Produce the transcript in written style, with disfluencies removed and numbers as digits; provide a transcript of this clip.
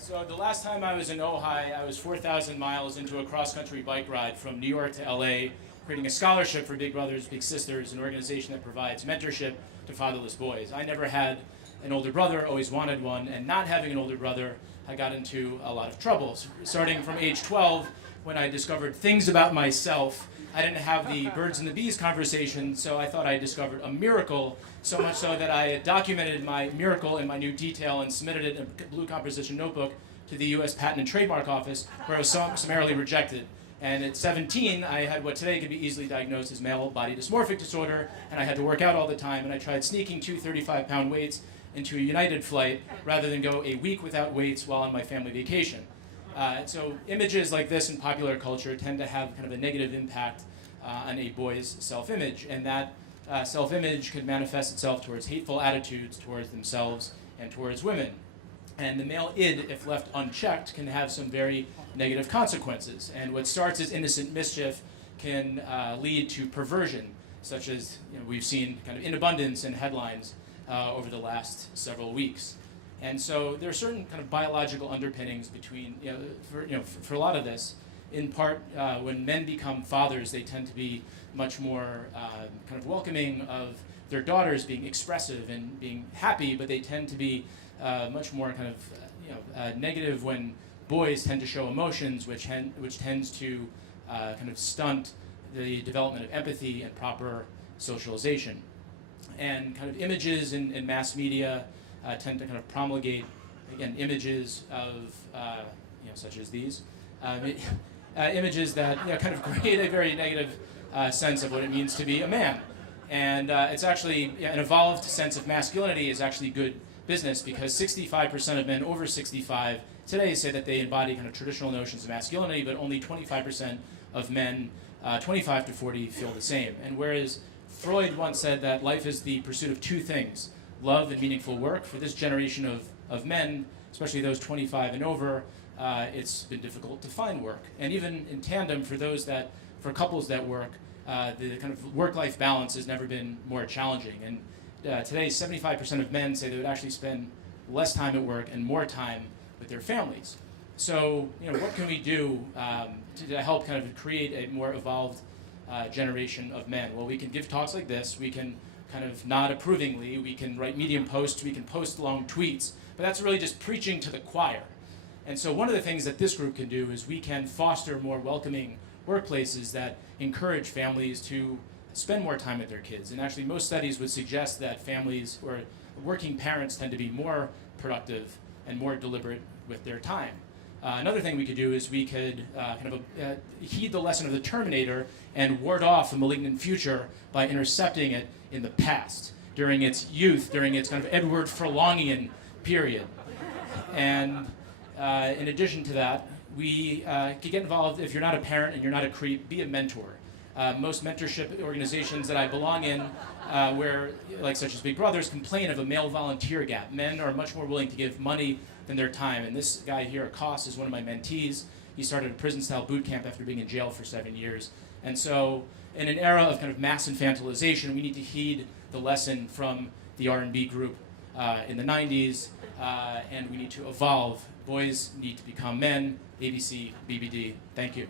So the last time I was in Ojai, I was 4,000 miles into a cross-country bike ride from New York to LA, creating a scholarship for Big Brothers Big Sisters, an organization that provides mentorship to fatherless boys. I never had an older brother, always wanted one, and not having an older brother, I got into a lot of troubles. Starting from age 12, when I discovered things about myself, I didn't have the birds and the bees conversation, so I thought I discovered a miracle, so much so that I documented my miracle in minute detail and submitted it in a blue composition notebook to the U.S. Patent and Trademark Office, where I was summarily rejected. And at 17, I had what today could be easily diagnosed as male body dysmorphic disorder, and I had to work out all the time, and I tried sneaking 2 35-pound weights into a United flight rather than go a week without weights while on my family vacation. So images like this in popular culture tend to have kind of a negative impact on a boy's self-image, and that self-image could manifest itself towards hateful attitudes towards themselves and towards women. And the male id, if left unchecked, can have some very negative consequences. And what starts as innocent mischief can lead to perversion, such as we've seen kind of in abundance in headlines over the last several weeks. And so there are certain kind of biological underpinnings between, for a lot of this. In part, when men become fathers, they tend to be much more kind of welcoming of their daughters being expressive and being happy, but they tend to be much more kind of negative when boys tend to show emotions, which tends to kind of stunt the development of empathy and proper socialization. And kind of images in mass media tend to kind of promulgate, again, images of, such as these, images that kind of create a very negative sense of what it means to be a man. And it's actually, an evolved sense of masculinity is actually good business, because 65% of men over 65 today say that they embody kind of traditional notions of masculinity, but only 25% of men 25 to 40 feel the same. And whereas Freud once said that life is the pursuit of 2 things, love and meaningful work, for this generation of men, especially those 25 and over, it's been difficult to find work. And even in tandem, for couples that work, the kind of work-life balance has never been more challenging. And today, 75% of men say they would actually spend less time at work and more time with their families. So, what can we do to help kind of create a more evolved generation of men? Well, we can give talks like this. We can kind of nod approvingly. We can write Medium posts. We can post long tweets. But that's really just preaching to the choir. And so one of the things that this group can do is we can foster more welcoming workplaces that encourage families to spend more time with their kids. And actually, most studies would suggest that families or working parents tend to be more productive and more deliberate with their time. Another thing we could do is we could heed the lesson of the Terminator and ward off a malignant future by intercepting it in the past, during its youth, during its kind of Edward Furlongian period. And in addition to that, we could get involved. If you're not a parent and you're not a creep, be a mentor. Most mentorship organizations that I belong in, such as Big Brothers, complain of a male volunteer gap. Men are much more willing to give money than their time. And this guy here, Akos, is one of my mentees. He started a prison-style boot camp after being in jail for 7 years. And so in an era of kind of mass infantilization, we need to heed the lesson from the R&B group in the 90s, and we need to evolve. Boys need to become men. ABC, BBD. Thank you.